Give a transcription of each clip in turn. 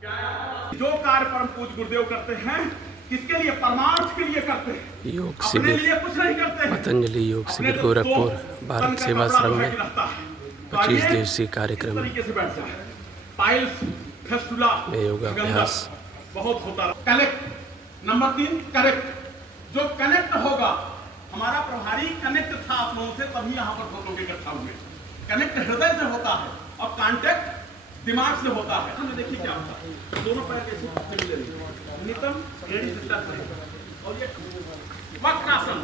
जो कार्य परम पूज्य गुरुदेव करते हैं किसके लिए? परमार्थ के लिए करते हैं, योग अपने शिविर लिए कुछ नहीं करते हैं। पतंजलि योग शिविर अपने गोरखपुर तो भारत तन का सेवाश्रम कपड़ा में रहता है। 25 आइए, दिवसीय इस कार्यक्रम तरीके से बैठ जाए। पाइल्स, फेस्टुला, में योगाभ्यास बहुत होता है। Connect, number 3 correct. जो कनेक्ट होगा, हमारा प्रभारी कनेक्ट था आप लोगों से, तभी यहाँ पर हम लोग इकट्ठा हुए। कनेक्ट हृदय से होता है और कांटेक्ट दिमाग से होता है। हमें देखिए क्या होता है, दोनों पैर कैसे मिले, नितम एड़ी से टच करें और ये वक्रासन।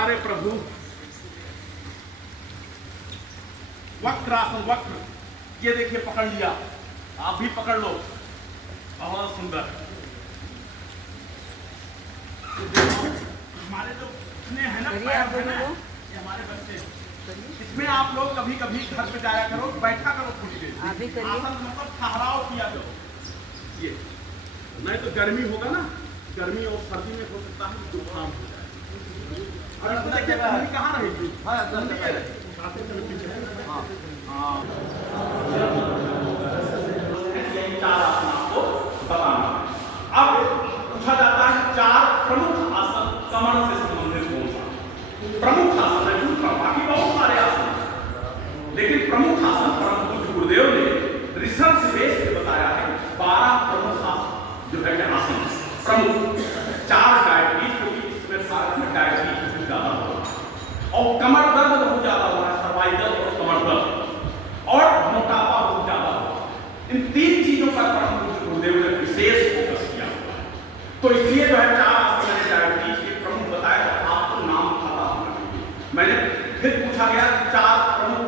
अरे प्रभु, वक्रासन, वक्र, ये देखिए पकड़ लिया, आप भी पकड़ लो, बहुत सुंदर। हमारे जो इतने हैं ना पैर है ना, ये हमारे बच्चे, इसमें आप लोग कभी कभी घर पे जाया करो, बैठा करो थोड़ी देर, आसन मतलब ठहराव किया करो। ये नहीं तो गर्मी होगा ना, गर्मी और सर्दी में हो सकता है जुकाम हो जाए। और इसको देखिए गर्मी कहाँ रहेगी, चार आसन आपको बताना। अब पूछा जाता है 4 प्रमुख आसन कमर से संबंधित कौन सा? प्रमुख आसन है, दूसरा बाकी बहुत सारे आसन हैं, लेकिन प्रमुख आसन परम पूज्य गुरुदेव ने रिसर्च बेस पे बताया है। 12 प्रमुख आसन जो है आसन प्रमुख, 4 डायबिटीज, क्योंकि इसमें भारत में डायबिटीज बहुत ज्यादा हो रहा है और कमर दर्द बहुत ज्यादा हो रहा है, सर्वाइकल और कमर दर्द और मोटापा बहुत ज्यादा हो रहा है। इन 3 चीजों पर परम पूज्य गुरुदेव ने विशेष फोकस किया हुआ है। तो इसलिए जो है 4 आसन मैंने डायबिटीज के प्रमुख बताया, तो आपको नाम पता होना चाहिए। मैंने फिर पूछा गया कि 4 प्रमुख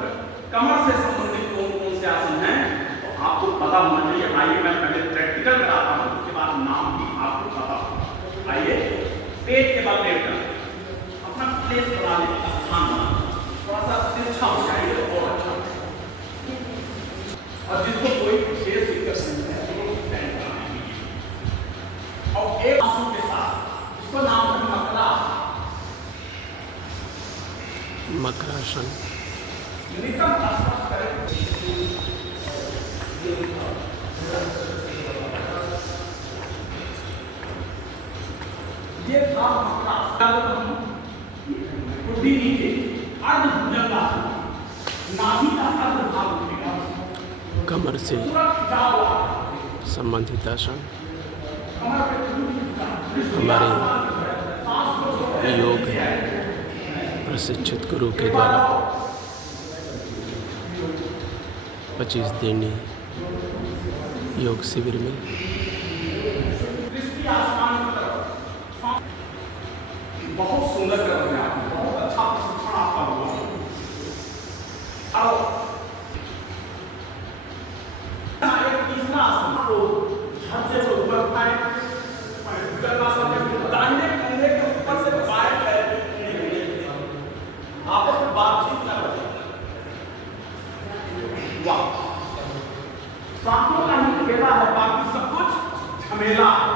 कमर से संबंधित कौन कौन से आसन हैं, तो आपको पता होना चाहिए। आइए मैं पहले प्रैक्टिकल कराता हूँ, उसके बाद नाम भी आपको पता होगा। आइए, पेट के बल लेट कर अपना प्लेस बना लें, स्थान बना, थोड़ा सा तिरछा हो जाएगा तो और अच्छा। और जिसको कोई विशेष दिक्कत नहीं है तो स्टैंड बनाएंगे और एक आसन के साथ, इसको नाम है मकरासन। नितम आसन करें। ये था मकरासन, कुर्सी नीचे, अर्ध भुजंगासन, नाभि का अर्ध भाग उठेगा, कमर से संबंधित आसन हमारे योग प्रशिक्षित गुरु के द्वारा 25 दिनी योग शिविर में बहुत सुंदर कर रहे हैं आप, बहुत अच्छा प्रशिक्षण आपका हुआ। अब एक तीसरा आसन को ध्यान से ऊपर उठाएं, दाहिने कंधे के ऊपर से बाएं पैर आपस में बातचीत कर रहे हैं। वाह, सांसों का ही खेला है, बाकी सब कुछ झमेला है।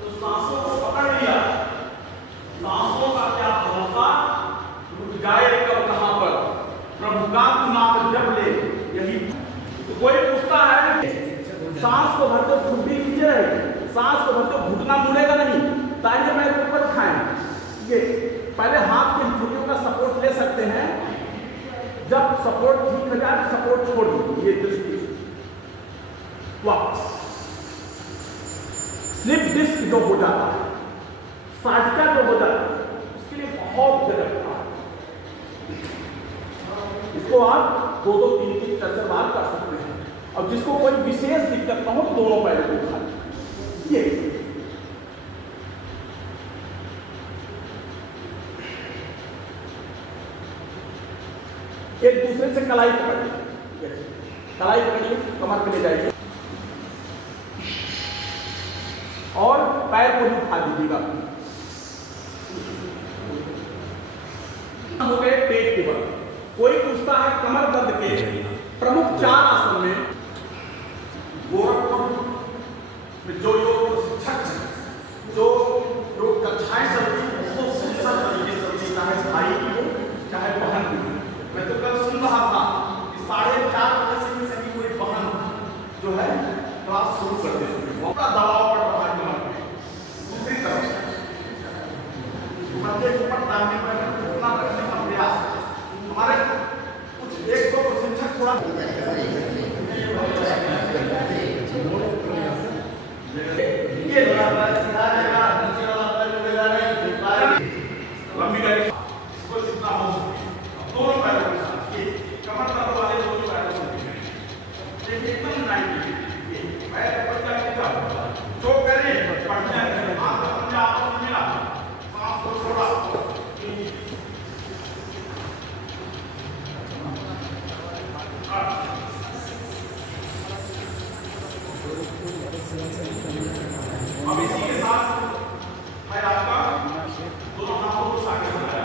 तो सांसों को पकड़ लिया, सांसों का क्या भरोसा, रुक जाए कब कहां पर, प्रभु का नाम जब ले, यही। तो कोई पूछता है सांस को भरते घुटने नीचे रहे, सांस को भरते घुटना मुड़ेगा नहीं, दाहिने पैर के ऊपर उठाएं। ये पहले हाथ के हथेलियों का सपोर्ट ले सकते हैं, जब सपोर्ट ठीक हो जाए तो सपोर्ट छोड़ दीजिए। ये दृष्टि वापस स्लिप डिस्क जो हो जाता है, साजिका जो हो जाता है, उसके लिए बहुत जगह है। इसको आप 2-2, 3-3, 4-4 बार कर सकते हैं। अब जिसको कोई विशेष दिक्कत ना हो तो दोनों पैरों को उठा लें। ये एक दूसरे से कलाई पकड़िए, कलाई पकड़िए, कमर पे ले जाइए और पैर को भी उठा दीजिएगा। हो गए पेट के बल। कोई पूछता है कमर दर्द के प्रमुख 4 आसन में, गोरखपुर में जो योग प्रशिक्षक हैं, जो योग कक्षाएं चलती हैं, बहुत सुंदर तरीके से चलती, चाहे भाई की हो चाहे बहन की हो। मैं तो कल सुन रहा था कि 4:30 बजे से भी कहीं कोई बहन जो है लंबी डायरेक्शन इसको जितना हो दोनों पैरों के साथ ये कमर तल वाले दोनों पैरों से ये एकदम 90 ये पैर ऊपर जाके जाओ जो करें बढ़िया है हाथ अपने आपस में मिला सांस को छोड़ा अब इसी के साथ है आपका दोनों हाथों को सामने बनाया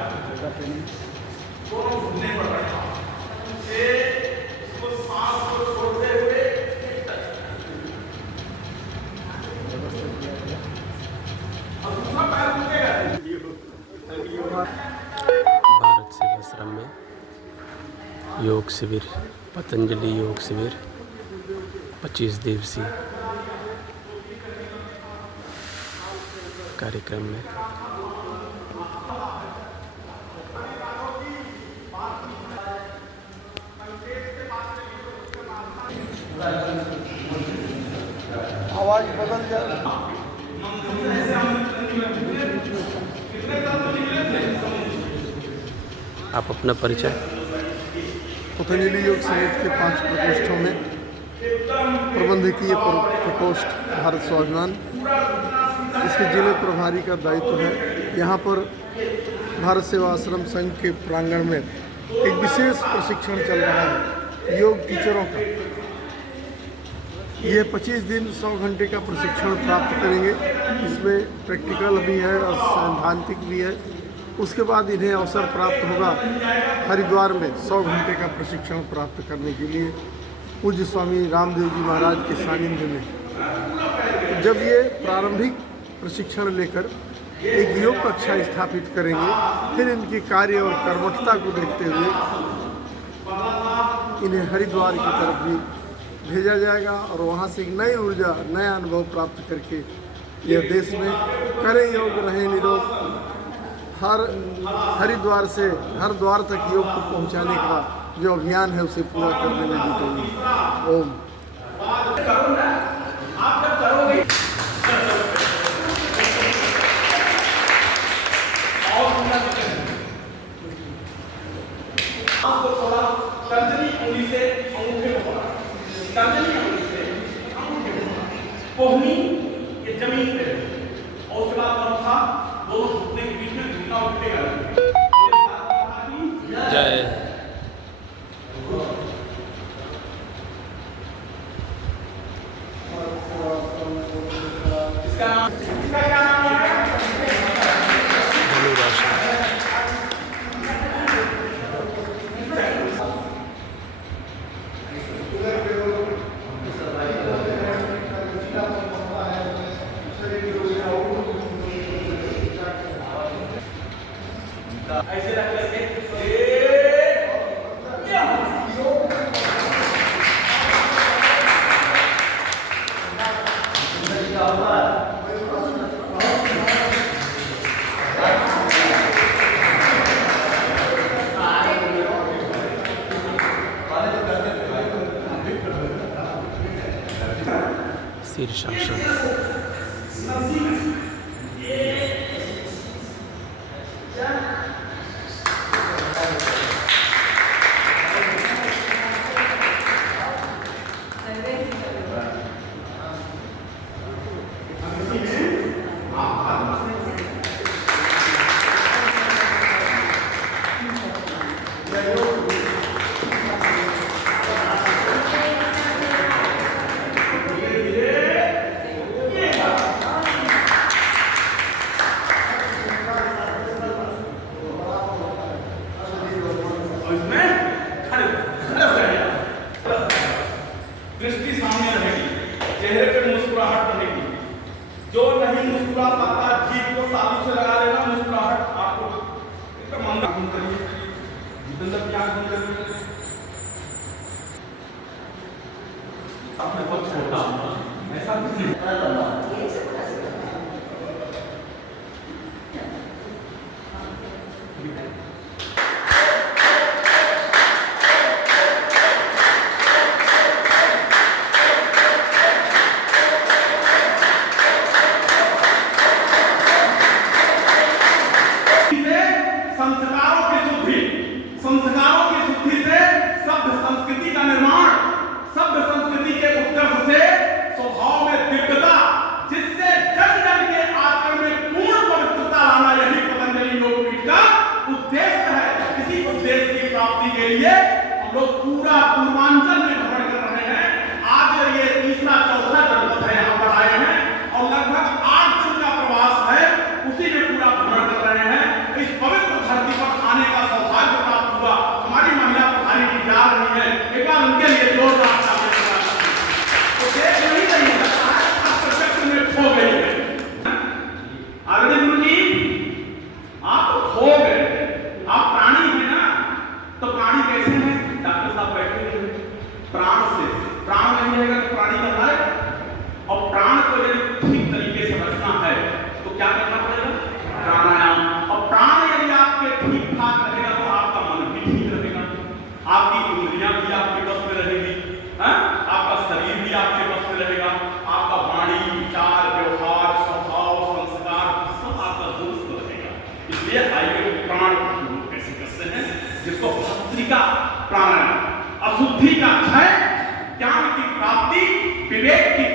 दोनों घुटने पर रखा इसको सांस को छोड़ते हुए अब दूसरा पैर उठेगा। भारत सेवाश्रम में योग शिविर, पतंजलि योग शिविर 25 दिवसीय कार्यक्रम में आवाज बदल जाए। आप अपना परिचय। पतंजलि योग समिति के 5 प्रकोष्ठों में प्रबंधकीय प्रकोष्ठ भारत स्वाभिमान, इसके जिले प्रभारी का दायित्व है। यहाँ पर भारत सेवा आश्रम संघ के प्रांगण में एक विशेष प्रशिक्षण चल रहा है योग टीचरों का। ये 25 दिन 100 घंटे का प्रशिक्षण प्राप्त करेंगे। इसमें प्रैक्टिकल भी है और सैद्धांतिक भी है। उसके बाद इन्हें अवसर प्राप्त होगा हरिद्वार में 100 घंटे का प्रशिक्षण प्राप्त करने के लिए पूज्य स्वामी रामदेव जी महाराज के सानिध्य में। तो जब ये प्रारंभिक प्रशिक्षण लेकर एक योग कक्षा स्थापित करेंगे, फिर इनके कार्य और कर्मठता को देखते हुए इन्हें हरिद्वार की तरफ भी भेजा जाएगा और वहाँ से एक नई ऊर्जा, नया अनुभव प्राप्त करके यह देश में करें योग, रहें निरोग। हर हरिद्वार से हर द्वार तक योग को पहुँचाने का जो अभियान है उसे पूरा करने में जुटेंगे। ओम। आपको थोड़ा तर्जनी उंगली से अंगूठे को पकड़ा, तर्जनी उंगली से अंगूठे को पकड़ा, कोहनी ये जमीन पे और उसके बाद अंगूठा दोनों घुटने के बीच में घुटना उठेगा। जय। इसका क्या नाम है? धनुरासन। ऐसे रख लेते शीर्षासन। दृष्टि सामने रहेगी, चेहरे पे मुस्कुराहट रहेगी। जो नहीं मुस्कुरा पाता जीभ को तालू से लगा लेना, मुस्कुराहट आपको एकदम अंदर घूम करिए, जितेंद्र की आंख बंद करिए। आपने बहुत छोटा ऐसा कुछ नहीं। एक बार उनके लिए जोरदार ताली बजाएं। तो देख नहीं रही लगता है आप प्रत्यक्ष में खो गई है। आदरणीय गुरु जी, आप तो खो गए, आप प्राणी हैं ना, तो प्राणी कैसे हैं? डॉक्टर साहब बैठे हैं, प्राण से, प्राण नहीं रहेगा तो प्राणी का है, और प्राण को यदि ठीक तरीके से रखना है तो क्या करना पड़ेगा? प्राणायाम। और प्राण यदि आपके ठीक ठाक रहेगा तो आपका मन भी ठीक रहेगा, आपकी इंद्रियां भी आपके बस में रहेगी, आपका शरीर भी आपके बस में रहेगा, आपका वाणी, विचार, व्यवहार, स्वभाव, संस्कार सब आपका दुरुस्त रहेगा। इसलिए आइए प्राण कैसे करते हैं, जिसको भस्त्रिका प्राणायाम, अशुद्धि का क्षय, ज्ञान की प्राप्ति, विवेक की